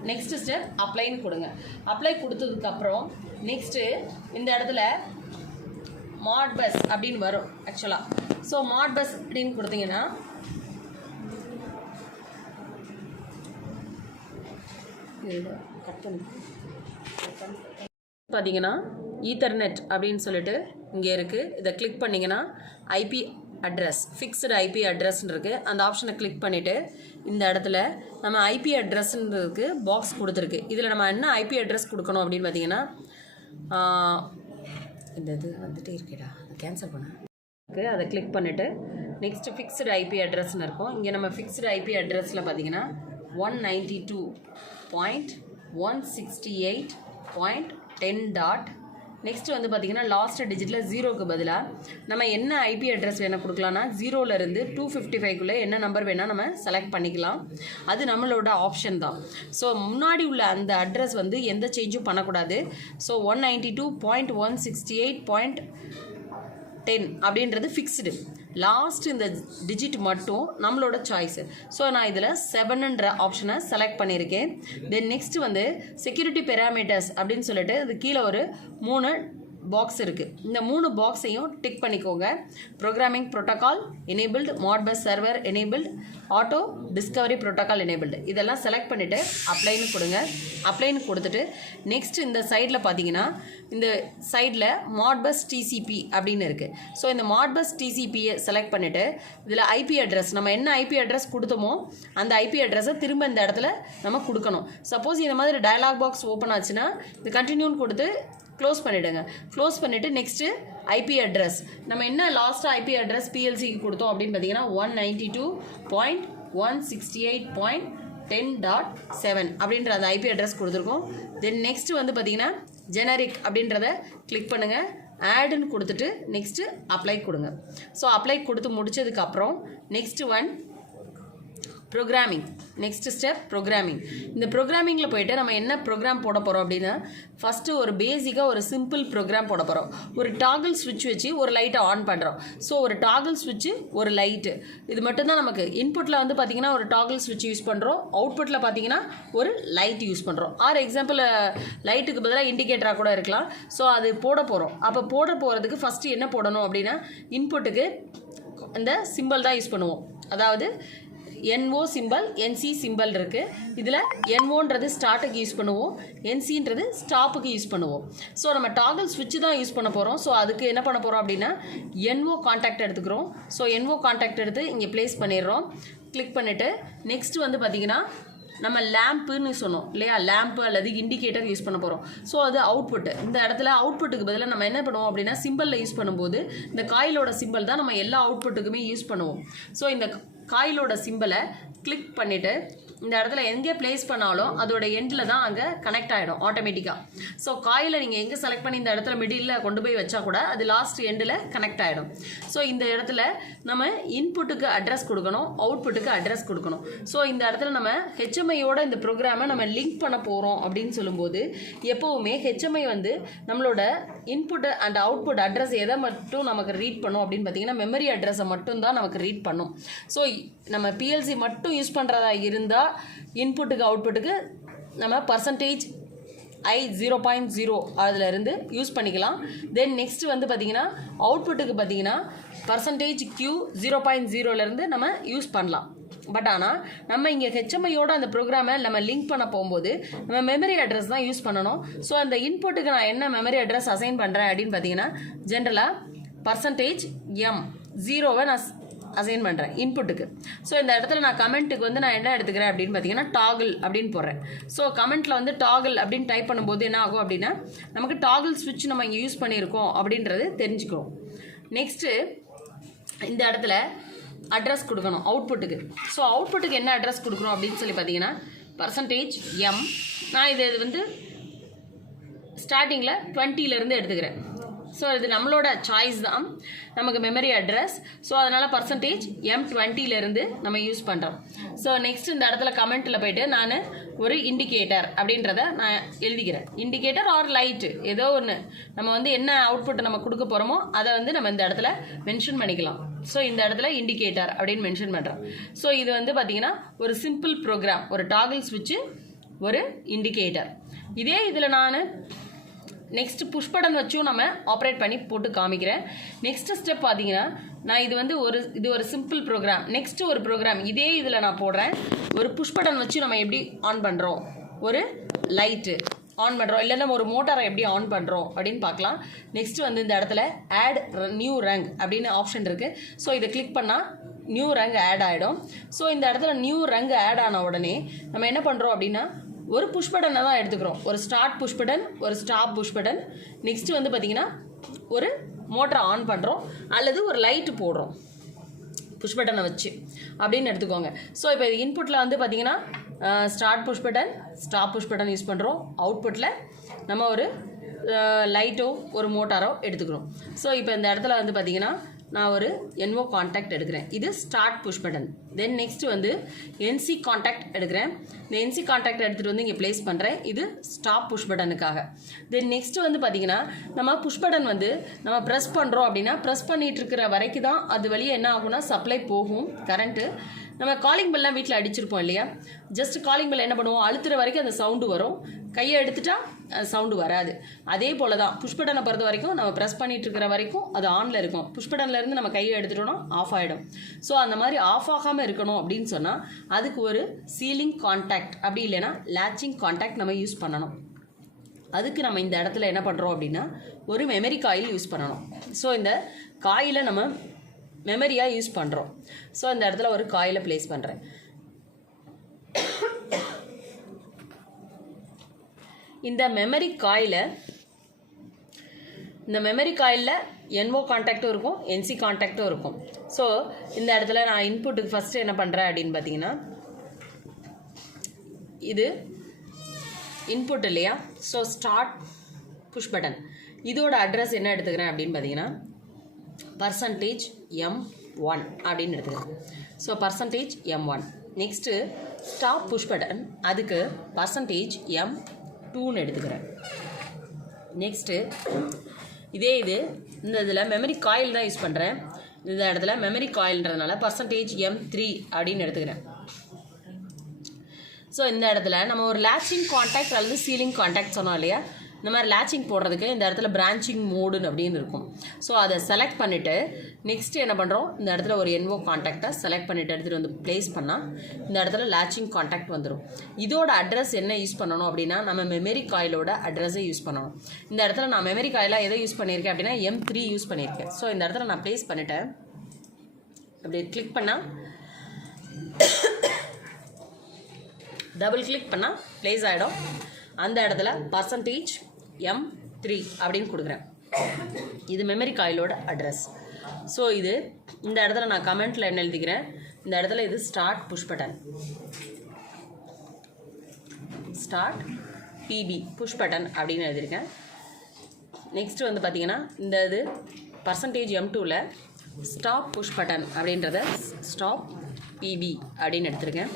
நெக்ஸ்ட் ஸ்டெப் அப்ளைன்னு கொடுங்க. அப்ளை கொடுத்ததுக்கப்புறம் நெக்ஸ்ட்டு இந்த இடத்துல மாட்பஸ் அப்படின்னு வரும் ஆக்சுவலாக. ஸோ மாட்பஸ் அப்படின்னு கொடுத்தீங்கன்னா பார்த்தீங்கன்னா ஈத்தர்நெட் அப்படின்னு சொல்லிட்டு இங்கே இருக்குது. இதை கிளிக் பண்ணிங்கன்னா ஐபி அட்ரஸ் ஃபிக்ஸ்டு ஐபி அட்ரஸ்ன்னு இருக்குது. அந்த ஆப்ஷனை கிளிக் பண்ணிவிட்டு இந்த இடத்துல நம்ம ஐபி அட்ரஸ்ன்றதுக்கு பாக்ஸ் கொடுத்துருக்கு. இதில் நம்ம என்ன ஐபி அட்ரஸ் கொடுக்கணும் அப்படின்னு பார்த்தீங்கன்னா இந்த இது வந்துகிட்டே இருக்கேடா அதை கேன்சல் பண்ண அதை கிளிக் பண்ணிவிட்டு நெக்ஸ்ட்டு ஃபிக்ஸ்டு ஐபி அட்ரஸ்ன்னு இருக்கும். இங்கே நம்ம ஃபிக்ஸ்டு ஐபி அட்ரஸில் பார்த்தீங்கன்னா 192.168.10. நெக்ஸ்ட்டு வந்து பார்த்திங்கன்னா லாஸ்ட் டிஜிட்டில் 0க்கு பதிலாக நம்ம என்ன ஐபி அட்ரஸ் வேணால் கொடுக்கலான்னா 0லேருந்து 255க்குள்ளே என்ன நம்பர் வேணால் நம்ம செலக்ட் பண்ணிக்கலாம். அது நம்மளோட ஆப்ஷன் தான். ஸோ முன்னாடி உள்ள அந்த அட்ரஸ் வந்து எந்த சேஞ்சும் பண்ணக்கூடாது. ஸோ 192.168.10 அப்படின்றது ஃபிக்ஸ்டு. லாஸ்ட் இந்த டிஜிட் மட்டும் நம்மளோட சாய்ஸு. ஸோ நான் இதில் 7ன்ற ஆப்ஷனை செலக்ட் பண்ணியிருக்கேன். தென் நெக்ஸ்ட்டு வந்து செக்யூரிட்டி பெராமீட்டர்ஸ் அப்படின்னு சொல்லிட்டு இது கீழே ஒரு 3 பாக்ஸ் இருக்குது. இந்த 3 பாக்ஸையும் டிக் பண்ணிக்கோங்க. Programming protocol enabled, Modbus server enabled, auto discovery protocol enabled இதெல்லாம் செலக்ட் பண்ணிவிட்டு அப்ளைன்னு கொடுங்க. அப்ளைன்னு கொடுத்துட்டு நெக்ஸ்ட் இந்த சைடில் பார்த்தீங்கன்னா இந்த சைடில் மாட்பஸ் டிசிபி அப்படின்னு இருக்குது. ஸோ இந்த மாட்பஸ் டிசிபியை செலக்ட் பண்ணிவிட்டு இதில் ஐபி அட்ரஸ் நம்ம என்ன ஐபி அட்ரஸ் கொடுத்தோமோ அந்த ஐபி அட்ரஸை திரும்ப இந்த இடத்துல நம்ம கொடுக்கணும். சப்போஸ் இந்த மாதிரி டயலாக் பாக்ஸ் ஓப்பன் ஆச்சுன்னா இது கண்டினியூன்னு கொடுத்து க்ளோஸ் பண்ணிவிடுங்க. க்ளோஸ் பண்ணிவிட்டு நெக்ஸ்ட்டு ஐபி அட்ரஸ் நம்ம என்ன லாஸ்ட்டாக ஐபி அட்ரஸ் பிஎல்சிக்கு கொடுத்தோம் அப்படின்னு பார்த்தீங்கன்னா 192.168.10.7 அப்படின்ற அந்த ஐபி அட்ரஸ் கொடுத்துருக்கோம். தென் நெக்ஸ்ட்டு வந்து பார்த்திங்கன்னா ஜெனரிக் அப்படின்றத கிளிக் பண்ணுங்கள். ஆடுன்னு கொடுத்துட்டு நெக்ஸ்ட்டு அப்ளை கொடுங்க. ஸோ அப்ளை கொடுத்து முடித்ததுக்கப்புறம் next one programming. Next step programming. இந்த ப்ரோக்ராமிங்கில் போயிட்டு நம்ம என்ன ப்ரோக்ராம் போட போகிறோம் அப்படின்னா, ஃபஸ்ட்டு ஒரு பேசிக்காக ஒரு சிம்பிள் ப்ரோக்ராம் போட போகிறோம். ஒரு டாகிள் ஸ்விட்ச் வச்சு ஒரு லைட்டை ஆன் பண்ணுறோம். ஸோ ஒரு டாகிள் ஸ்விட்சு, ஒரு லைட்டு, இது மட்டும்தான் நமக்கு. இன்புட்டில் வந்து பார்த்திங்கன்னா ஒரு டாகிள் ஸ்விட்ச் யூஸ் பண்ணுறோம், அவுட்புட்டில் பார்த்திங்கன்னா ஒரு லைட் யூஸ் பண்ணுறோம். ஆர் எக்ஸாம்பிள் லைட்டுக்கு பதிலாக இண்டிகேட்டராக கூட இருக்கலாம். ஸோ அது போட போகிறோம். அப்போ போட போகிறதுக்கு ஃபஸ்ட்டு என்ன போடணும் அப்படின்னா, இன்புட்டுக்கு இந்த சிம்பிள் தான் யூஸ் பண்ணுவோம். அதாவது NO சிம்பிள், NC சிம்பிள் இருக்குது. இதில் NOன்றது ஸ்டார்ட்டுக்கு யூஸ் பண்ணுவோம், NCன்றது ஸ்டாப்புக்கு யூஸ் பண்ணுவோம். ஸோ நம்ம டாகிள் ஸ்விட்ச் தான் யூஸ் பண்ண போகிறோம். ஸோ அதுக்கு என்ன பண்ண போகிறோம் அப்படின்னா, NO கான்டாக்ட் எடுத்துக்கிறோம். ஸோ NO கான்டாக்ட் எடுத்து இங்கே ப்ளேஸ் பண்ணிடுறோம். கிளிக் பண்ணிவிட்டு நெக்ஸ்ட் வந்து பார்த்திங்கன்னா நம்ம லேம்புன்னு சொன்னோம் இல்லையா, லேம்பு அல்லது இண்டிகேட்டர் யூஸ் பண்ண போகிறோம். ஸோ அது அவுட்புட்டு. இந்த இடத்துல அவுட்புட்டுக்கு பதிலாக நம்ம என்ன பண்ணுவோம் அப்படின்னா, சிம்பிளில் யூஸ் பண்ணும்போது இந்த காயிலோட சிம்பிள் தான் நம்ம எல்லா அவுட்புட்டுக்குமே யூஸ் பண்ணுவோம். ஸோ இந்த காயிலோட சிம்பிளை கிளிக் பண்ணிவிட்டு இந்த இடத்துல எங்கே ப்ளேஸ் பண்ணாலும் அதோட எண்டில் தான் அங்கே கனெக்ட் ஆகிடும் ஆட்டோமேட்டிக்காக. ஸோ காயிலை நீங்கள் எங்கே செலக்ட் பண்ணி இந்த இடத்துல மிடில் கொண்டு போய் வச்சா கூட அது லாஸ்ட் எண்டில் கனெக்ட் ஆகிடும். ஸோ இந்த இடத்துல நம்ம இன்புட்டுக்கு அட்ரஸ் கொடுக்கணும், அவுட்புட்டுக்கு அட்ரஸ் கொடுக்கணும். ஸோ இந்த இடத்துல நம்ம ஹெச்எம்ஐயோட இந்த ப்ரோக்ராமை நம்ம லிங்க் பண்ண போகிறோம் அப்படின்னு சொல்லும்போது, எப்போவுமே ஹெச்எம்ஐ வந்து நம்மளோட இன்புட் அண்ட் அவுட்புட் அட்ரஸ் எதை மட்டும் நமக்கு ரீட் பண்ணும் அப்படின்னு பார்த்தீங்கன்னா, மெமரி அட்ரஸை மட்டும் தான் நமக்கு ரீட் பண்ணும். ஸோ நம்ம பிஎல்சி மட்டும் யூஸ் பண்ணுறதா இருந்தால் இன்புட்டுக்கு அவுட்புட்டுக்கு நம்ம %i0.0 அதிலிருந்து யூஸ் பண்ணிக்கலாம். தென் நெக்ஸ்ட் வந்து பார்த்திங்கன்னா அவுட்புட்டுக்கு பார்த்திங்கன்னா %q 0.0லேருந்து நம்ம யூஸ் பண்ணலாம். பட் ஆனால் நம்ம இங்கே ஹெச்எம்ஐயோட அந்த ப்ரோக்ராமை நம்ம லிங்க் பண்ண போகும்போது நம்ம மெமரி அட்ரஸ் தான் யூஸ் பண்ணணும். ஸோ அந்த இன்புட்டுக்கு நான் என்ன மெமரி அட்ரஸ் அசைன் பண்ணுறேன் அப்படின்னு பார்த்தீங்கன்னா, ஜென்ரலாக %m0வை நான் அசைன் பண்ணுறேன் இன்புட்டுக்கு. ஸோ இந்த இடத்துல நான் கமெண்ட்டுக்கு வந்து நான் என்ன எடுத்துக்கிறேன் அப்படின்னு பார்த்தீங்கன்னா, டாகிள் அப்படின்னு போடுறேன். ஸோ கமெண்ட்டில் வந்து டாகிள் அப்படின்னு டைப் பண்ணும்போது என்ன ஆகும் அப்படின்னா, நமக்கு டாகிள் ஸ்விட்ச் நம்ம இங்கே யூஸ் பண்ணியிருக்கோம் அப்படின்றது தெரிஞ்சுக்கிறோம். நெக்ஸ்ட்டு இந்த இடத்துல அட்ரஸ் கொடுக்கணும் அவுட்புட்டுக்கு. ஸோ அவுட்புட்டுக்கு என்ன அட்ரஸ் கொடுக்கணும் அப்படின்னு சொல்லி பார்த்தீங்கன்னா, %m, நான் இது வந்து ஸ்டார்டிங்கில் 20லேருந்து எடுத்துக்கிறேன். ஸோ இது நம்மளோட சாய்ஸ் தான், நமக்கு மெமரி அட்ரஸ். ஸோ அதனால் %m20லேருந்து நம்ம யூஸ் பண்ணுறோம். ஸோ நெக்ஸ்ட் இந்த இடத்துல கமெண்ட்டில் போய்ட்டு நான் ஒரு இண்டிகேட்டர் அப்படின்றத நான் எழுதிக்கிறேன். இண்டிகேட்டர் ஆர் லைட்டு ஏதோ ஒன்று நம்ம வந்து என்ன அவுட்புட் நம்ம கொடுக்க போகிறோமோ அதை வந்து நம்ம இந்த இடத்துல மென்ஷன் பண்ணிக்கலாம். ஸோ இந்த இடத்துல இண்டிகேட்டர் அப்படின்னு மென்ஷன் பண்ணுறோம். ஸோ இது வந்து பார்த்திங்கன்னா ஒரு சிம்பிள் ப்ரோக்ராம், ஒரு டாகிள் ஸ்விட்சு, ஒரு இண்டிகேட்டர். இதே இதில் நான் நெக்ஸ்ட் புஷ் பட்டன் வச்சும் நம்ம ஆப்ரேட் பண்ணி போட்டு காமிக்கிறேன். நெக்ஸ்ட் ஸ்டெப் பார்த்தீங்கன்னா, நான் இது ஒரு சிம்பிள் ப்ரோக்ராம். நெக்ஸ்ட் ஒரு ப்ரோக்ராம் இதே இதில் நான் போடுறேன். ஒரு புஷ் பட்டன் வச்சு நம்ம எப்படி ஆன் பண்ணுறோம், ஒரு லைட்டு ஆன் பண்ணுறோம், இல்லைன்னா ஒரு மோட்டாரை எப்படி ஆன் பண்ணுறோம் அப்படின்னு பார்க்கலாம். நெக்ஸ்ட் வந்து இந்த இடத்துல ஆட் நியூ ரங் அப்படின்னு ஆப்ஷன் இருக்குது. ஸோ இதை கிளிக் பண்ணால் நியூ ரங் ஆட் ஆகிடும். ஸோ இந்த இடத்துல நியூ ரங் ஆட் ஆன உடனே நம்ம என்ன பண்ணுறோம் அப்படின்னா, ஒரு புஷ் பட்டனை தான் எடுத்துக்கிறோம். ஒரு ஸ்டார்ட் புஷ் பட்டன், ஒரு ஸ்டாப் புஷ் பட்டன். நெக்ஸ்ட் வந்து பார்த்திங்கன்னா ஒரு மோட்டரை ஆன் பண்ணுறோம் அல்லது ஒரு லைட்டு போடுறோம் புஷ் பட்டனை வச்சு அப்படின்னு எடுத்துக்கோங்க. ஸோ இப்போ இது இன்புட்டில் வந்து பார்த்திங்கன்னா start push button, stop push button use பண்ணுறோம். அவுட்புட்டில் நம்ம ஒரு லைட்டோ ஒரு மோட்டாரோ எடுத்துக்கிறோம். ஸோ இப்போ இந்த இடத்துல வந்து பார்த்திங்கன்னா நான் ஒரு NO கான்டாக்ட் எடுக்கிறேன். இது start push button. Then next வந்து NC கான்டாக்ட் எடுக்கிறேன். இந்த NC கான்டாக்ட் எடுத்துகிட்டு வந்து இங்கே ப்ளேஸ் பண்ணுறேன். இது ஸ்டாப் புஷ் பட்டனுக்காக. தென் நெக்ஸ்ட் வந்து பார்த்திங்கன்னா நம்ம புஷ் பட்டன் வந்து நம்ம ப்ரெஸ் பண்ணுறோம் அப்படின்னா, ப்ரெஸ் பண்ணிகிட்டு இருக்கிற வரைக்கும் தான் அது வழியே என்ன ஆகும்னா சப்ளை போகும் கரண்ட்டு. நம்ம காலிங் பெல்லாம் வீட்டில் அடிச்சிருப்போம் இல்லையா, ஜஸ்ட் காலிங் பெல் என்ன பண்ணுவோம், அழுத்துற வரைக்கும் அந்த சவுண்டு வரும், கையை எடுத்துட்டா சவுண்டு வராது. அதே போல் தான் புஷ் பட்டனை பொறுத்த வரைக்கும் நம்ம ப்ரெஸ் பண்ணிட்டு இருக்கிற வரைக்கும் அது ஆனில் இருக்கும். புஷ் பட்டன்லேருந்து நம்ம கையை எடுத்துட்டோம்னா ஆஃப் ஆகிடும். ஸோ அந்த மாதிரி ஆஃப் ஆகாமல் இருக்கணும் அப்படின்னு சொன்னால் அதுக்கு ஒரு சீலிங் கான்டாக்ட் அப்படி இல்லைன்னா லேச்சிங் கான்டாக்ட் நம்ம யூஸ் பண்ணணும். அதுக்கு நம்ம இந்த இடத்துல என்ன பண்ணுறோம் அப்படின்னா ஒரு மெமரி காயில் யூஸ் பண்ணணும். ஸோ இந்த காயிலை நம்ம மெமரியாக யூஸ் பண்ணுறோம். ஸோ இந்த இடத்துல ஒரு காயிலை ப்ளேஸ் பண்ணுறேன். இந்த மெமரி காயிலில் NO கான்டாக்டும் இருக்கும், NC கான்டாக்டும் இருக்கும். ஸோ இந்த இடத்துல நான் இன்புட்டுக்கு ஃபஸ்ட்டு என்ன பண்ணுறேன் அப்படின்னு பார்த்தீங்கன்னா, இது இன்புட் இல்லையா, ஸோ ஸ்டார்ட் புஷ் பட்டன் இதோட அட்ரஸ் என்ன எடுத்துக்கிறேன் அப்படின்னு பார்த்தீங்கன்னா %m1 அப்படின்னு எடுத்துக்கிறேன். So %m1 next stop push button, அதுக்கு %M2ன்னு எடுத்துக்கிறேன். நெக்ஸ்ட்டு இதே இந்த இதில் மெமரி காயில் தான் யூஸ் பண்ணுறேன். இந்த இடத்துல மெமரி காயில்ன்றதுனால %M3 அப்படின்னு எடுத்துக்கிறேன். ஸோ இந்த இடத்துல நம்ம ஒரு லேச்சிங் கான்டாக்ட் அல்லது சீலிங் கான்டாக்ட் சொன்னோம் இல்லையா, இந்த மாதிரி லேச்சிங் போடுறதுக்கு இந்த இடத்துல பிரான்ச்சிங் மோடுன்னு அப்படின்னு இருக்கும். ஸோ அதை செலக்ட் பண்ணிவிட்டு நெக்ஸ்ட்டு என்ன பண்ணுறோம், இந்த இடத்துல ஒரு NO கான்டாக்டை செலக்ட் பண்ணிவிட்டு எடுத்துகிட்டு வந்து ப்ளேஸ் பண்ணால் இந்த இடத்துல லேச்சிங் கான்டாக்ட் வந்துடும். இதோட அட்ரஸ் என்ன யூஸ் பண்ணணும் அப்படின்னா, நம்ம மெமரி காயிலோட அட்ரஸை யூஸ் பண்ணணும். இந்த இடத்துல நான் மெமரி காயிலாக எதை யூஸ் பண்ணியிருக்கேன் அப்படின்னா M3 யூஸ் பண்ணியிருக்கேன். ஸோ இந்த இடத்துல நான் ப்ளேஸ் பண்ணிவிட்டேன். அப்படி கிளிக் பண்ணால் டபுள் கிளிக் பண்ணால் ப்ளேஸ் ஆகிடும். அந்த இடத்துல %M3 அப்படின்னு கொடுக்குறேன். இது மெமரி காயிலோட அட்ரஸ். ஸோ இந்த இடத்துல நான் கமெண்ட்டில் என்ன எழுதிக்கிறேன், இந்த இடத்துல இது start push button, start PB push button அப்படின்னு எழுதியிருக்கேன். நெக்ஸ்ட்டு வந்து பார்த்தீங்கன்னா இந்த %M2ல் ஸ்டாப் புஷ் பட்டன் அப்படின்றத ஸ்டாப் PB அப்படின்னு எடுத்திருக்கேன்.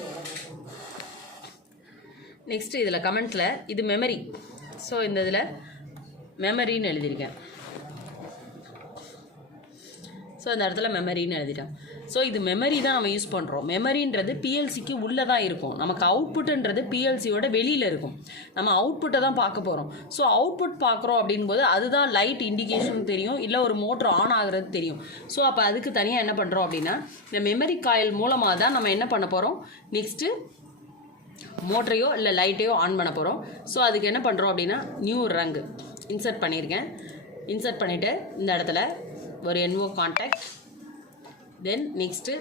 நெக்ஸ்ட்டு இதில் கமெண்ட்டில் இது மெமரி, ஸோ இந்த இதில் மெமரின்னு எழுதியிருக்கேன். ஸோ இந்த இடத்துல மெமரின்னு எழுதிட்டேன். ஸோ இது மெமரி தான் நம்ம யூஸ் பண்ணுறோம். மெமரின்றது PLCக்கு உள்ளே தான் இருக்கும். நமக்கு அவுட்புட்டுன்றது PLCயோட வெளியில் இருக்கும். நம்ம அவுட்புட்டை தான் பார்க்க போகிறோம். ஸோ அவுட்புட் பார்க்குறோம் அப்படின்போது அதுதான் லைட் இண்டிகேஷன் தெரியும், இல்லை ஒரு மோட்டர் ஆன் ஆகிறது தெரியும். ஸோ அப்போ அதுக்கு தனியாக என்ன பண்ணுறோம் அப்படின்னா, இந்த மெமரி காயில் மூலமாக தான் நம்ம என்ன பண்ண போகிறோம், நெக்ஸ்ட்டு மோட்டரையோ இல்லை லைட்டையோ ஆன் பண்ண போகிறோம். ஸோ அதுக்கு என்ன பண்ணுறோம் அப்படின்னா, நியூ ரங் இன்சர்ட் பண்ணியிருக்கேன். இன்சர்ட் பண்ணிவிட்டு இந்த இடத்துல ஒரு NO கான்டாக்ட், தென் நெக்ஸ்ட்டு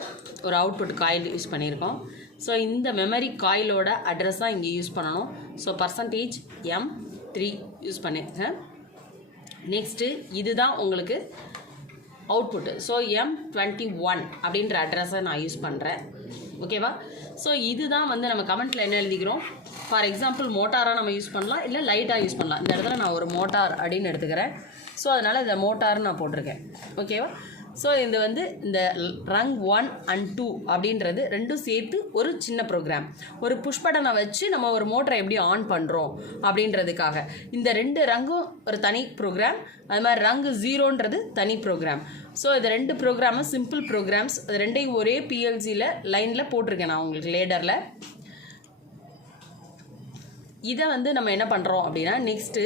ஒரு அவுட்புட் காயில் யூஸ் பண்ணியிருக்கோம். ஸோ இந்த மெமரி காயிலோட அட்ரஸ் தான் இங்கே யூஸ் பண்ணணும். ஸோ %M3 யூஸ் பண்ணியிருக்கேன். நெக்ஸ்ட்டு இதுதான் உங்களுக்கு அவுட்புட்டு. ஸோ M21 அப்படின்ற அட்ரஸை நான் யூஸ் பண்ணுறேன். ஓகேவா? ஸோ இதுதான் நம்ம கமெண்ட்டில் என்ன எழுதிக்கிறோம், ஃபார் எக்ஸாம்பிள் மோட்டாராக நம்ம யூஸ் பண்ணலாம், இல்லை லைட்டாக யூஸ் பண்ணலாம். இந்த இடத்துல நான் ஒரு மோட்டார் அப்படின்னு எடுத்துக்கிறேன். ஸோ அதனால் இந்த மோட்டார்னு நான் போட்டிருக்கேன். ஓகேவா? ஸோ இந்த ரங் 1 and 2 அப்படின்றது ரெண்டும் சேர்த்து ஒரு சின்ன ப்ரோக்ராம். ஒரு புஷ் பட்டனை வச்சு நம்ம ஒரு மோட்டரை எப்படி ஆன் பண்ணுறோம் அப்படின்றதுக்காக இந்த 2 ரங்கும் ஒரு தனி ப்ரோக்ராம், அது மாதிரி ரங்கு 0ன்றது தனி ப்ரோக்ராம். ஸோ இது 2 ப்ரோக்ராமும் சிம்பிள் ப்ரோக்ராம்ஸ். அது ரெண்டையும் ஒரே PLCயில் லைனில் போட்டிருக்கேன் நான் உங்களுக்கு லேடரில். இதை நம்ம என்ன பண்ணுறோம் அப்படின்னா, நெக்ஸ்ட்டு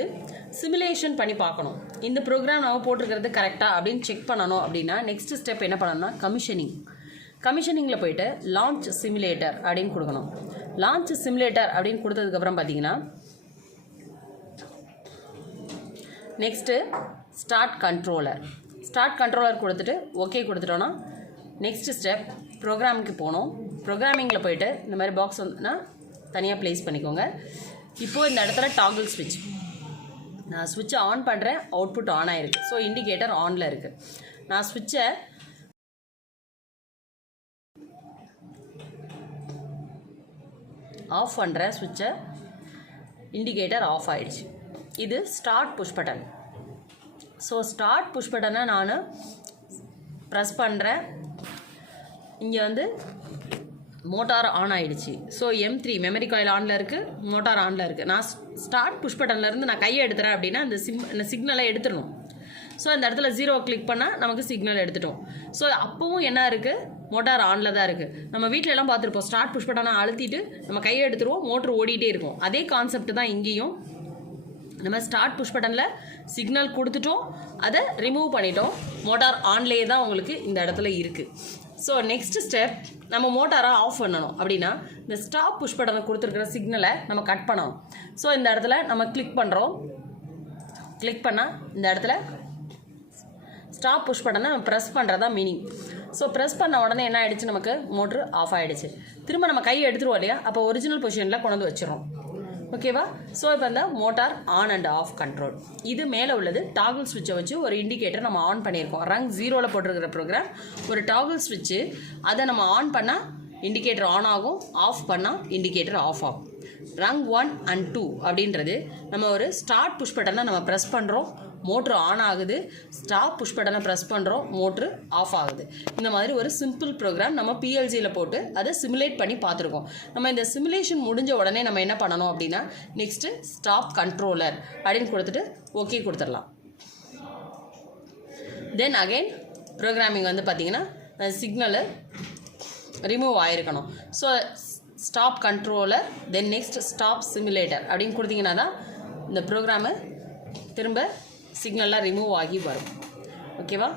சிமுலேஷன் பண்ணி பார்க்கணும். இந்த ப்ரோக்ராம் நம்ம போட்டிருக்கிறது கரெக்டாக அப்படின்னு செக் பண்ணணும் அப்படின்னா நெக்ஸ்ட் ஸ்டெப் என்ன பண்ணணும்னா, கமிஷனிங்கில் போயிட்டு லான்ச் சிமுலேட்டர் அப்படின்னு கொடுக்கணும். லான்ச் சிமுலேட்டர் அப்படின்னு கொடுத்ததுக்கப்புறம் பார்த்தீங்கன்னா நெக்ஸ்ட்டு ஸ்டார்ட் கண்ட்ரோலர் கொடுத்துட்டு ஓகே கொடுத்துட்டோன்னா நெக்ஸ்ட் ஸ்டெப் ப்ரோக்ராமுக்கு போகணும். ப்ரோக்ராமிங்கில் போயிட்டு இந்த மாதிரி பாக்ஸ் தனியாக ப்ளேஸ் பண்ணிக்கோங்க. இப்போது இந்த இடத்துல டாகிள் ஸ்விட்ச், நான் ஸ்விட்சை ஆன் பண்ணுறேன், அவுட்புட் ஆன் ஆகிருக்கு. ஸோ இண்டிகேட்டர் ஆனில் இருக்குது. நான் ஸ்விட்சை ஆஃப் பண்ணுறேன், ஸ்விட்சை இண்டிகேட்டர் ஆஃப் ஆகிடுச்சு. இது start push button. So start push பட்டனை நான் ப்ரெஸ் பண்ணுறேன். இங்கே மோட்டார் ஆன் ஆகிடுச்சு. ஸோ M3 மெமரி காயில் ஆனில் இருக்குது, மோட்டார் ஆனில் இருக்குது. நான் ஸ்டார்ட் புஷ் பட்டன்லேருந்து நான் கையை எடுத்துகிறேன் அப்படின்னா இந்த சிக்னலை எடுத்துடணும். ஸோ அந்த இடத்துல 0 கிளிக் பண்ணால் நமக்கு சிக்னல் எடுத்துட்டோம். ஸோ அப்போவும் என்ன இருக்குது, மோட்டார் ஆனில் தான் இருக்குது. நம்ம வீட்டிலலாம் பார்த்துருப்போம், ஸ்டார்ட் புஷ் பட்டனை அழுத்திட்டு நம்ம கையை எடுத்துருவோம், மோட்ரு ஓடிட்டே இருக்கும். அதே கான்செப்ட் தான் இங்கேயும். நம்ம ஸ்டார்ட் புஷ் பட்டனில் சிக்னல் கொடுத்துட்டோம், அதை ரிமூவ் பண்ணிட்டோம், மோட்டார் ஆன்லேயே தான் உங்களுக்கு இந்த இடத்துல இருக்குது. ஸோ நெக்ஸ்ட் ஸ்டெப், நம்ம மோட்டாரை ஆஃப் பண்ணணும் அப்படின்னா இந்த ஸ்டாப் புஷ் பட்டனை கொடுத்துருக்குற சிக்னலை நம்ம கட் பண்ணணும். ஸோ இந்த இடத்துல நம்ம கிளிக் பண்ணுறோம். கிளிக் பண்ணால் இந்த இடத்துல ஸ்டாப் புஷ் பட்டனை நம்ம ப்ரெஸ் பண்ணுறதா மீனிங். ஸோ ப்ரெஸ் பண்ண உடனே என்ன ஆகிடுச்சு, நமக்கு மோட்ரு ஆஃப் ஆகிடுச்சு. திரும்ப நம்ம கையை எடுத்துருவோம் இல்லையா, அப்போ ஒரிஜினல் பொசிஷனில் கொண்டு வந்து வச்சிடறோம். ஓகேவா? ஸோ இப்போ இந்த motor on and half control. இது மேலே உள்ளது டாகிள் ஸ்விட்சை வச்சு ஒரு இண்டிகேட்டர் நம்ம ஆன் பண்ணியிருக்கோம். ரங் 0ல் போட்டிருக்கிற ப்ரோக்ராம் ஒரு டாகிள் ஸ்விட்சு. அதை நம்ம ஆன் பண்ணால் இண்டிகேட்டர் ஆன் ஆகும், ஆஃப் பண்ணால் இண்டிகேட்டர் ஆஃப் ஆகும். ரங் 1 and 2 அப்படின்றது நம்ம ஒரு ஸ்டார்ட் புஷ் பட்டனை நம்ம ப்ரெஸ் பண்ணுறோம், மோட்ரு ஆன் ஆகுது, ஸ்டாப் புஷ் பட்டனை ப்ரெஸ் பண்ணுறோம், மோட்ரு ஆஃப் ஆகுது. இந்த மாதிரி ஒரு சிம்பிள் ப்ரோக்ராம் நம்ம பிஎல்சியில் போட்டு அதை சிமுலேட் பண்ணி பார்த்துருக்கோம். நம்ம இந்த சிமுலேஷன் முடிஞ்ச உடனே நம்ம என்ன பண்ணணும் அப்படின்னா நெக்ஸ்ட்டு ஸ்டாப் கண்ட்ரோலர் அப்படின்னு கொடுத்துட்டு ஓகே கொடுத்துடலாம். தென் அகைன் ப்ரோக்ராமிங் வந்து பார்த்திங்கன்னா சிக்னலு ரிமூவ் ஆகிருக்கணும். So stop controller then next stop simulator அப்படின்னு கொடுத்தீங்கன்னா தான் இந்த ப்ரோக்ராமு திரும்ப சிக்னல்லாம் ரிமூவ் ஆகி வரும். ஓகேவா?